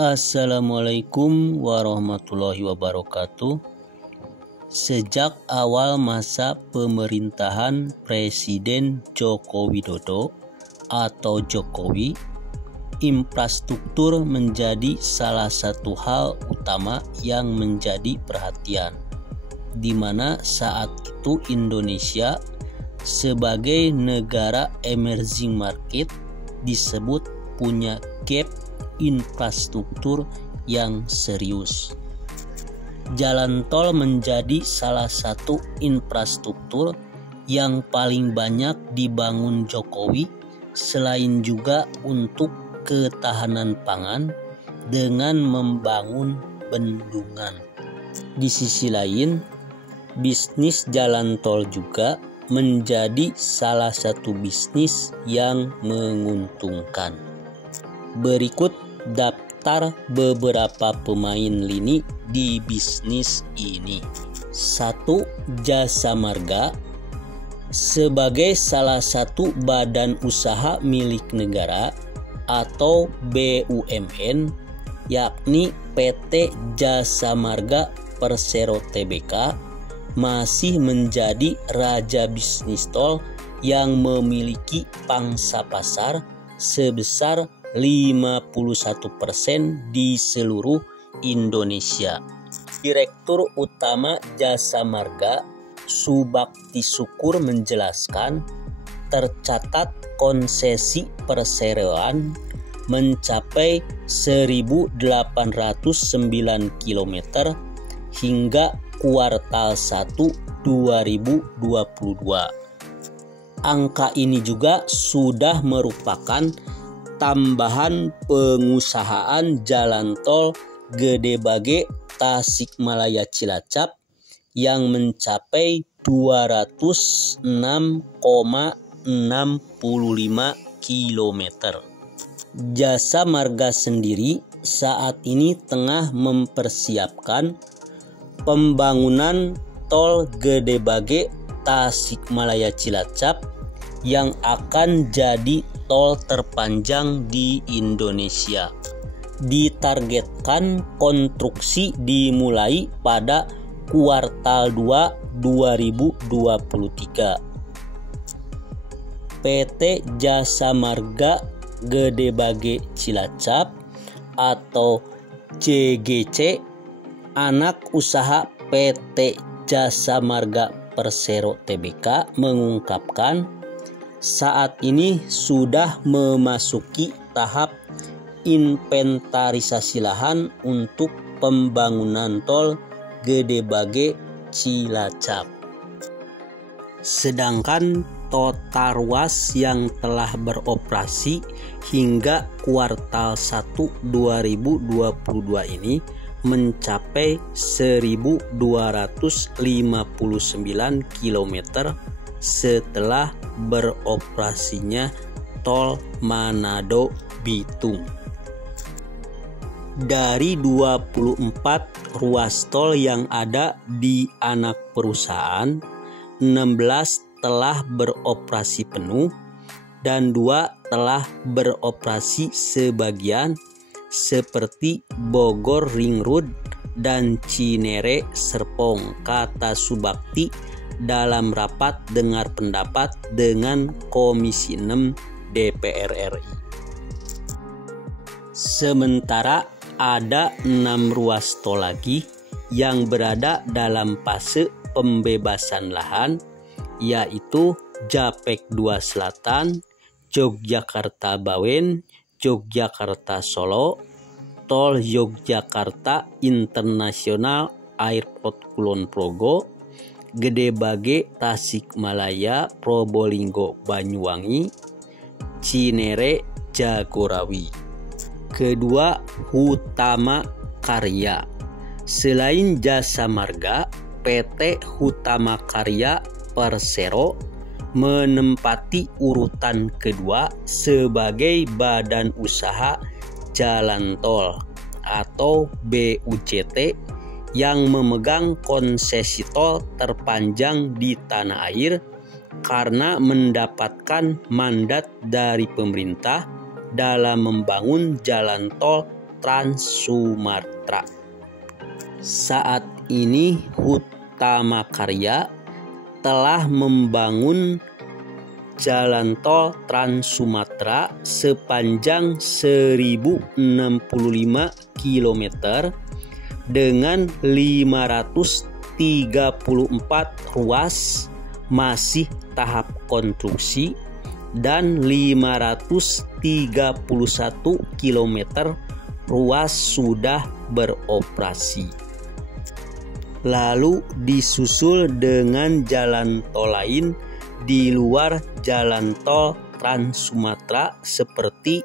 Assalamualaikum warahmatullahi wabarakatuh. Sejak awal masa pemerintahan Presiden Joko Widodo atau Jokowi, infrastruktur menjadi salah satu hal utama yang menjadi perhatian, di mana saat itu Indonesia sebagai negara emerging market disebut punya gap infrastruktur yang serius. Jalan tol menjadi salah satu infrastruktur yang paling banyak dibangun Jokowi, selain juga untuk ketahanan pangan dengan membangun bendungan. Di sisi lain, bisnis jalan tol juga menjadi salah satu bisnis yang menguntungkan. Berikut daftar beberapa pemain lini di bisnis ini. 1. Jasa Marga. Sebagai salah satu badan usaha milik negara atau BUMN, yakni PT Jasa Marga Persero Tbk, masih menjadi raja bisnis tol yang memiliki pangsa pasar sebesar 51% di seluruh Indonesia. Direktur Utama Jasa Marga Subakti Syukur menjelaskan, tercatat konsesi perseroan mencapai 1.809 km hingga kuartal 1 2022. Angka ini juga sudah merupakan tambahan pengusahaan jalan tol Gede Bage Tasikmalaya Cilacap yang mencapai 206,65 km. Jasa Marga sendiri saat ini tengah mempersiapkan pembangunan tol Gede Bage Tasikmalaya Cilacap yang akan jadi tol terpanjang di Indonesia. Ditargetkan konstruksi dimulai pada kuartal 2 2023. PT Jasa Marga Gede Bage Cilacap atau JGC, anak usaha PT Jasa Marga Persero Tbk, mengungkapkan saat ini sudah memasuki tahap inventarisasi lahan untuk pembangunan tol Gede Bage Cilacap. Sedangkan total ruas yang telah beroperasi hingga kuartal 1 2022 ini mencapai 1.259 km setelah beroperasinya tol Manado Bitung. Dari 24 ruas tol yang ada di anak perusahaan, 16 telah beroperasi penuh dan 2 telah beroperasi sebagian, seperti Bogor Ring Road dan Cinere Serpong, kata Subakti dalam rapat dengar pendapat dengan Komisi 6 DPR RI. Sementara ada 6 ruas tol lagi yang berada dalam fase pembebasan lahan, yaitu Japek 2 Selatan, Yogyakarta Bawen, Yogyakarta Solo, Tol Yogyakarta International Airport Kulon Progo, Gede Bage Tasikmalaya Probolinggo Banyuwangi, Cinere Jagorawi. Kedua, Hutama Karya. Selain Jasa Marga, PT Hutama Karya Persero menempati urutan kedua sebagai badan usaha jalan tol atau BUJT yang memegang konsesi tol terpanjang di tanah air karena mendapatkan mandat dari pemerintah dalam membangun jalan tol Trans Sumatera. Saat ini Hutama Karya telah membangun jalan tol Trans Sumatera sepanjang 1065 km dengan 534 ruas masih tahap konstruksi dan 531 km ruas sudah beroperasi. Lalu disusul dengan jalan tol lain di luar jalan tol Trans Sumatera seperti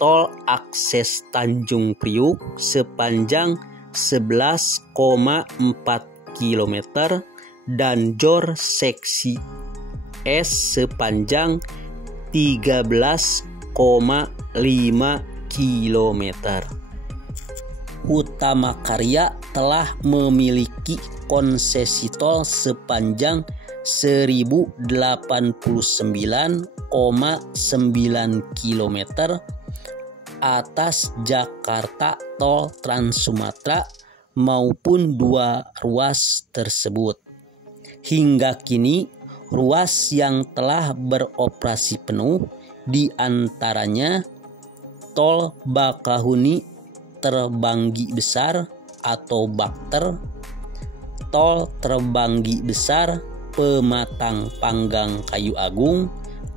tol akses Tanjung Priuk sepanjang 11,4 km dan JOR seksi S sepanjang 13,5 km. Hutama Karya telah memiliki konsesi tol sepanjang 1089,9 km atas Jakarta Tol Trans Sumatera maupun dua ruas tersebut. Hingga kini ruas yang telah beroperasi penuh diantaranya tol Bakahuni Terbanggi Besar atau Bakter, tol Terbanggi Besar Pematang Panggang Kayu Agung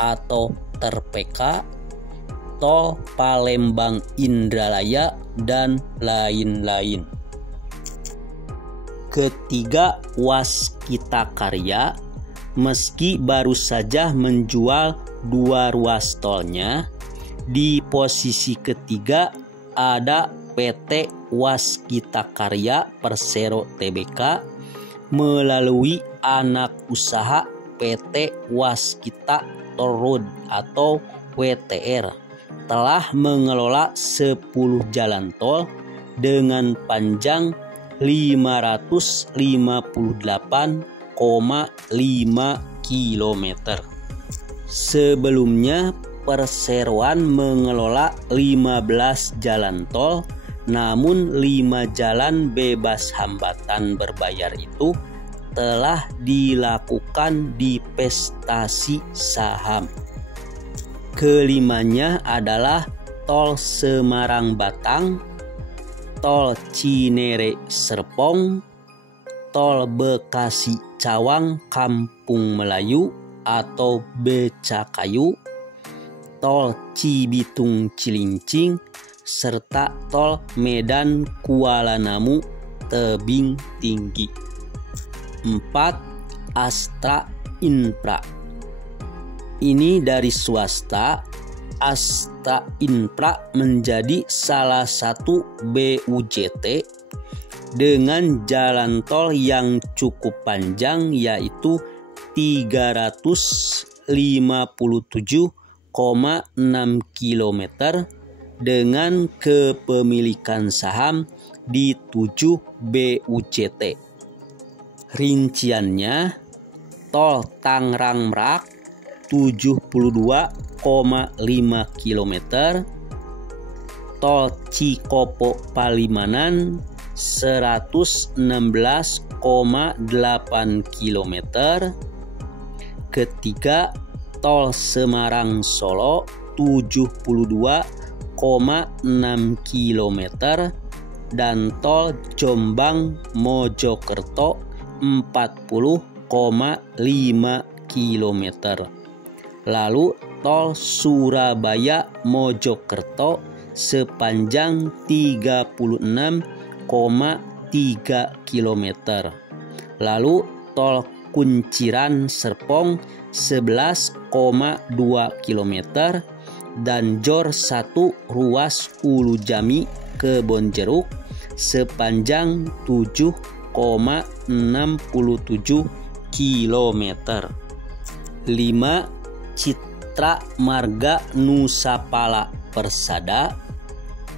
atau Terpeka, tol Palembang Indralaya, dan lain-lain. Ketiga, Waskita Karya meski baru saja menjual dua ruas tolnya, di posisi ketiga ada PT Waskita Karya Persero Tbk melalui anak usaha PT Waskita Toll Road atau WTR telah mengelola 10 jalan tol dengan panjang 558,5 km. Sebelumnya perseroan mengelola 15 jalan tol, namun 5 jalan bebas hambatan berbayar itu telah dilakukan divestasi saham. Kelimanya adalah tol Semarang-Batang, tol Cinere Serpong, tol Bekasi-Cawang Kampung Melayu atau Becakayu, tol Cibitung Cilincing, serta tol Medan Kuala Namu Tebing Tinggi. 4. Astra Infra. Ini dari swasta. Astra Infra menjadi salah satu BUJT dengan jalan tol yang cukup panjang, yaitu 357,6 km dengan kepemilikan saham di 7 BUJT. Rinciannya, tol Tangerang Merak 72,5 km, tol Cikopo Palimanan 116,8 km. Ketiga, tol Semarang Solo 72,6 km dan tol Jombang Mojokerto 40,5 km. Lalu tol Surabaya Mojokerto sepanjang 36,3 km. Lalu tol Kunciran Serpong 11,2 km dan JOR 1 ruas Ulu Jami Kebonjeruk sepanjang 7,67 km. 5. Citra Marga Nusapala Persada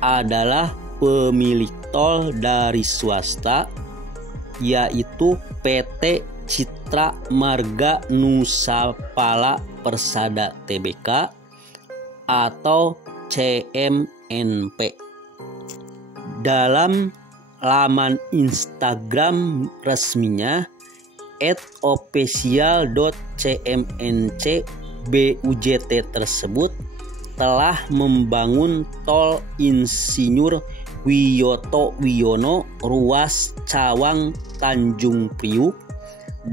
adalah pemilik tol dari swasta, yaitu PT Citra Marga Nusapala Persada Tbk atau CMNP. dalam laman Instagram resminya @official.cmnc.bujt tersebut telah membangun tol Insinyur Wiyoto Wiono ruas Cawang Tanjung Priuk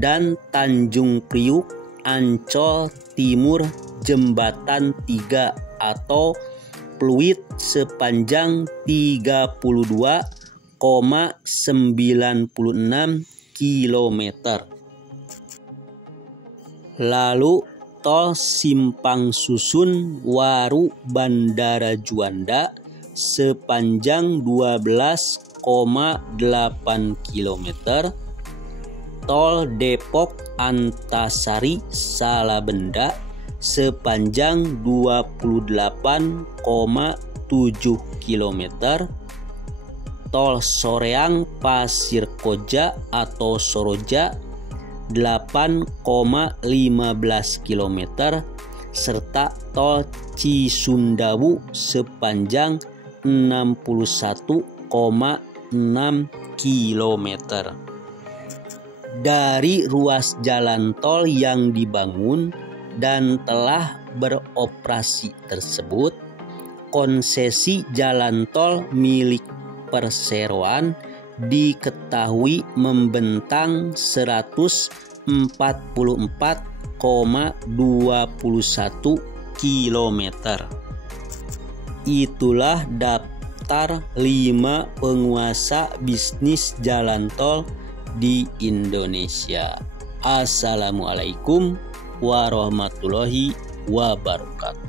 dan Tanjung Priuk Ancol Timur Jembatan 3 atau Pluit sepanjang 32,96 km. Lalu tol Simpang Susun Waru Bandara Juanda sepanjang 12,8 km. Tol Depok Antasari Salabenda sepanjang 28,7 km. Tol Soreang Pasir Koja atau Soroja 8,15 km serta tol Cisundawu sepanjang 61,6 km. Dari ruas jalan tol yang dibangun dan telah beroperasi tersebut, konsesi jalan tol milik perseroan diketahui membentang 144,21 km. Itulah daftar 5 penguasa bisnis jalan tol di Indonesia. Assalamualaikum warahmatullahi wabarakatuh.